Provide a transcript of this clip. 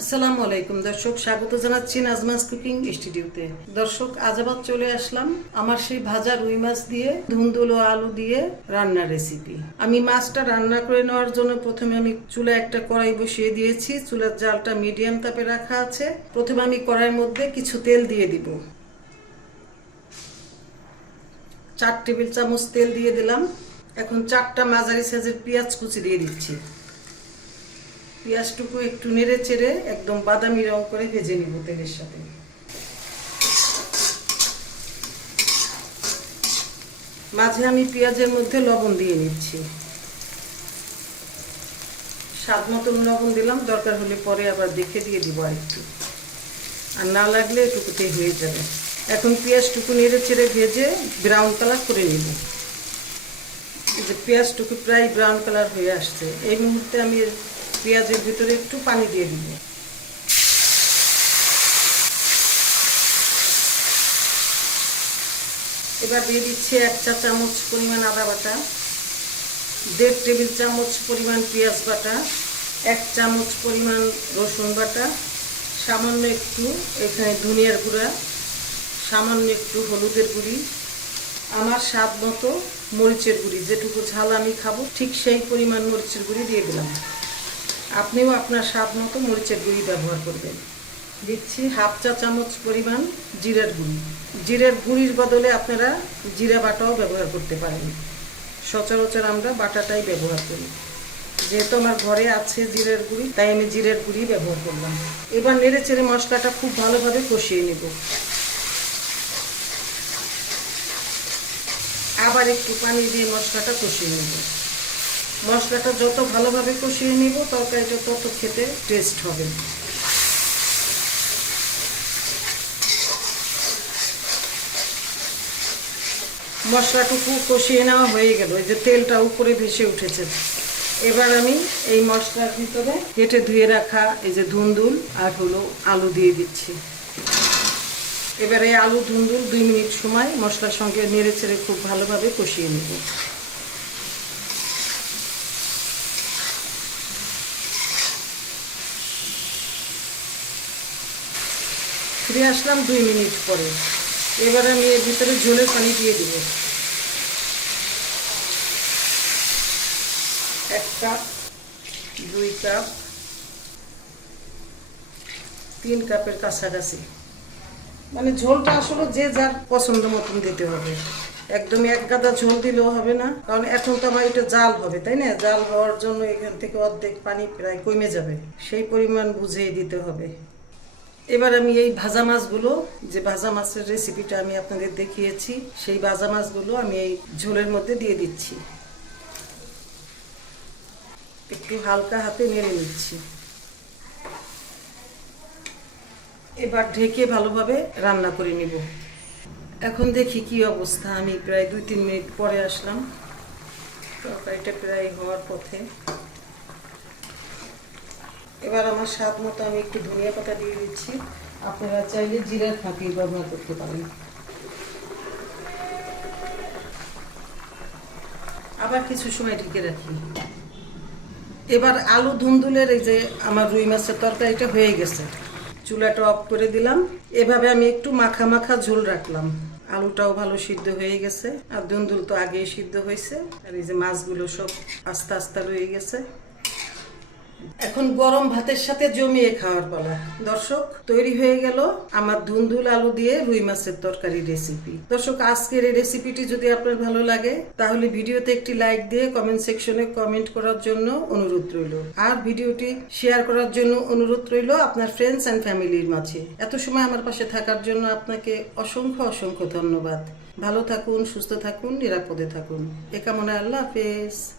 আসসালামু আলাইকুম, দর্শক, স্বাগত জানাচ্ছি নাজমাস কুকিং স্টুডিওতে। দর্শক, আজ আবার চলে আসলাম আমার সেই ভাজা রুই মাছ দিয়ে, ধুন্দুল আলু দিয়ে রান্নার রেসিপি আমি মাছটা রান্না করে নেওয়ার জন্য প্রথমে আমি চুলা একটা কড়াই বসিয়ে দিয়েছি। চুলার জালটা মিডিয়াম তাপে রাখা আছে। প্রথমে আমি কড়াইয়ের মধ্যে কিছু তেল দিয়ে দিব। চার টেবিল চামচ তেল দিয়ে দিলাম। এখন চারটা মাঝারি সাইজের পেঁয়াজ কুচি দিয়ে দিচ্ছি। পেঁয়াজটুকু একটু নেড়ে চেড়ে একদম বাদামি রং করে ভেজে নিব তেলের সাথে। মাঝে আমি পেঁয়াজের মধ্যে লবণ দিয়ে নিচ্ছি। স্বাদ মতন লবণ দিলাম, দরকার হলে পরে আবার দেখে দিয়ে দিব আরেকটু। আর না লাগলে এটুকুতেই হয়ে যাবে। এখন পেঁয়াজটুকু নেড়ে চেড়ে ভেজে ব্রাউন কালার করে নিব। যে পেঁয়াজটুকু প্রায় ব্রাউন কালার হয়ে আসছে। এই মুহূর্তে আমি পেঁয়াজের ভিতরে একটু পানি দিয়ে দিব। এবার দিয়ে দিচ্ছি এক চা চামচ পরিমাণ আদা বাটা, দেড় টেবিল চামচ পরিমাণ পেঁয়াজ বাটা, এক চামচ পরিমাণ রসুন বাটা, সামান্য একটু এখানে ধনিয়ার গুঁড়া, সামান্য একটু হলুদের গুঁড়ি, আমার স্বাদ মতো মরিচের গুঁড়ি, যেটুকু ঝাল আমি খাব, ঠিক সেই পরিমাণ মরিচের গুঁড়ি দিয়ে দিলাম। আপনিও আপনার স্বাদ মতো মরিচের গুঁড়ি ব্যবহার করবেন। দিচ্ছি হাফ চা চামচ পরিমাণ জিরের গুঁড়ি। জিরের গুঁড়ির বদলে আপনারা জিরা বাটাও ব্যবহার করতে পারেন। সচরাচর আমরা বাটাটাই ব্যবহার করি। যেহেতু আমার ঘরে আছে জিরের গুঁড়ি, তাই আমি জিরের গুঁড়ি ব্যবহার করলাম। এবার নেড়ে চেড়ে মশলাটা খুব ভালোভাবে কষিয়ে নেব। আবার একটু পানি দিয়ে মশলাটা কষিয়ে নেব। মশলাটা যত ভালোভাবে কষিয়ে নিব, তরকারিটা তত খেতে টেস্ট হবে। মশলাটুকু কষিয়ে নেওয়া হয়ে গেল। এই যে তেলটা উপরে ভেসে উঠেছে। এবার আমি এই মশলার ভিতরে কেটে ধুয়ে রাখা এই যে ধুন্দুল আর হলো আলু দিয়ে দিচ্ছি। এবারে আলু ধুন্দুল দুই মিনিট সময় মশলার সঙ্গে নেড়ে চেড়ে খুব ভালোভাবে কষিয়ে নেব। ফিরে আসলাম দুই মিনিট পরে। এবার আমি এর ভিতরে ঝোলের পানি দিয়ে দিব। এক কাপ, দুই কাপ, তিন কাপের কাছাকাছি। মানে ঝোলটা আসলে যে যার পছন্দ মতন দিতে হবে। একদমই এক গাদা ঝোল দিলেও হবে না, কারণ এখন তো আমার এটা জাল হবে, তাই না? জাল হওয়ার জন্য এখান থেকে অর্ধেক পানি প্রায় কমে যাবে। সেই পরিমাণ বুঝিয়ে দিতে হবে। এবার আমি এই ভাজা মাছগুলো, যে ভাজা মাছের রেসিপিটা আমি আপনাদের দেখিয়েছি, সেই ভাজা মাছগুলো আমি এই ঝোলের মধ্যে দিয়ে দিচ্ছি। একটু হালকা হাতে নেড়ে নিচ্ছি। এবার ঢেকে ভালোভাবে রান্না করে নিব। এখন দেখি কি অবস্থা। আমি প্রায় দুই তিন মিনিট পরে আসলাম। তরকারিটা প্রায় হওয়ার পথে। এবার আমার স্বাদ মতো আমি একটু ধনিয়া পাতা দিয়ে দিচ্ছি। আপনারা চাইলে জিরার ফাঁকি ব্যবহার করতে পারেন। আবার কিছু সময় ঢেকে রাখি। এবার আলু ধুন্দুলের এই যে আমার রুই মাছের তরকারিটা হয়ে গেছে। চুলাটা অফ করে দিলাম। এভাবে আমি একটু মাখা মাখা ঝোল রাখলাম। আলুটাও ভালো সিদ্ধ হয়ে গেছে। আর ধুন্দুল তো আগেই সিদ্ধ হয়েছে। আর এই যে মাছগুলো সব আস্তে আস্তে রয়ে গেছে। এখন গরম ভাতের সাথে জমিয়ে খাওয়ার পালা। দর্শক, তৈরি হয়ে গেল আমার ধুন্দুল আলু দিয়ে রুই মাছের তরকারি রেসিপি দর্শক, আজকের এই রেসিপিটি যদি আপনার ভালো লাগে, তাহলে ভিডিওতে একটি লাইক দিয়ে কমেন্ট সেকশনে কমেন্ট করার জন্য অনুরোধ রইল। আর ভিডিওটি শেয়ার করার জন্য অনুরোধ রইল আপনার ফ্রেন্ডস অ্যান্ড ফ্যামিলির মাঝে। এত সময় আমার পাশে থাকার জন্য আপনাকে অসংখ্য অসংখ্য ধন্যবাদ। ভালো থাকুন, সুস্থ থাকুন, নিরাপদে থাকুন। এ কামনা আল্লাহ হাফেজ।